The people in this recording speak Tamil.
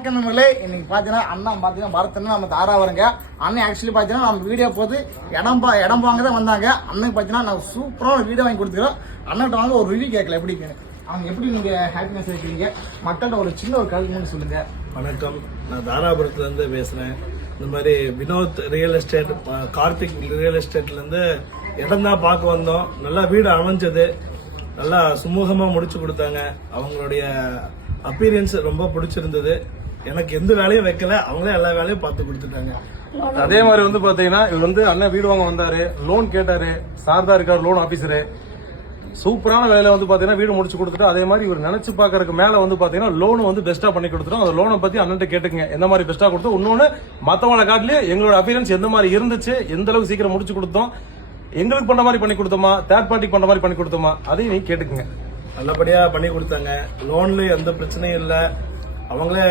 இன்னைக்கு பாத்தீங்கன்னா அண்ணன் பாத்தீங்கன்னா பரத்னா நம்ம தாரா வருங்க. அண்ணன் ஆக்சுவலி பாத்தீங்கன்னா நம்ம வீடியோ போது இடம் வாங்க தான் வந்தாங்க. அண்ணன் பாத்தீங்கன்னா நான் சூப்பரான வீடியோ வாங்கி கொடுத்துக்கிறோம். அண்ணன் வாங்க ஒரு ரிவ்யூ கேட்கல எப்படி அவங்க எப்படி நீங்க ஹாப்பினஸ் இருக்கீங்க மக்கள்கிட்ட ஒரு சின்ன ஒரு கருத்து சொல்லுங்க. வணக்கம், நான் தாராபுரத்துல இருந்து பேசுறேன். இந்த மாதிரி Vinod real estate, Karthik real எஸ்டேட்ல இருந்து இடம் தான் பார்க்க வந்தோம். நல்லா வீடு அமைஞ்சது, நல்லா சுமூகமா முடிச்சு கொடுத்தாங்க. அவங்களுடைய அப்பீரியன்ஸ் ரொம்ப பிடிச்சிருந்தது. எனக்கு எந்த வேலையும் வைக்கல, அவங்களே எல்லா வேலையும் பார்த்து கொடுத்துட்டாங்க. அதே மாதிரி பாத்தீங்கன்னா இவர் அண்ணன் வீடு வாங்க வந்தாரு, லோன் கேட்டாரு, சார் தான் இருக்காரு லோன் ஆபீசரு. சூப்பரான வேலை பாத்தீங்கன்னா வீடு முடிச்சு கொடுத்துட்டு, அதே மாதிரி இவர் நினைச்சு பாக்குறதுக்கு மேல பாத்தீங்கன்னா லோன் பெஸ்டா பண்ணி கொடுத்துரும். அந்த லோனை பத்தி அண்ணன் கேட்டுங்க, எந்த மாதிரி பெஸ்டா கொடுத்தோம், இன்னொன்னு மத்தவங்களை காட்டிலேயே எங்களோட அப்பீரன்ஸ் எந்த மாதிரி இருந்துச்சு, எந்த அளவுக்கு சீக்கிரம் முடிச்சு கொடுத்தோம், எங்களுக்கு பண்ண மாதிரி பண்ணி கொடுத்தோமா, தேர்ட் பார்ட்டிக்கு பண்ண மாதிரி பண்ணி கொடுத்தோமா, அதையும் நீங்க கேட்டுக்குங்க. நல்லபடியா பண்ணி கொடுத்தாங்க. லோன்ல எந்த பிரச்சனையும் இல்ல. அவங்களே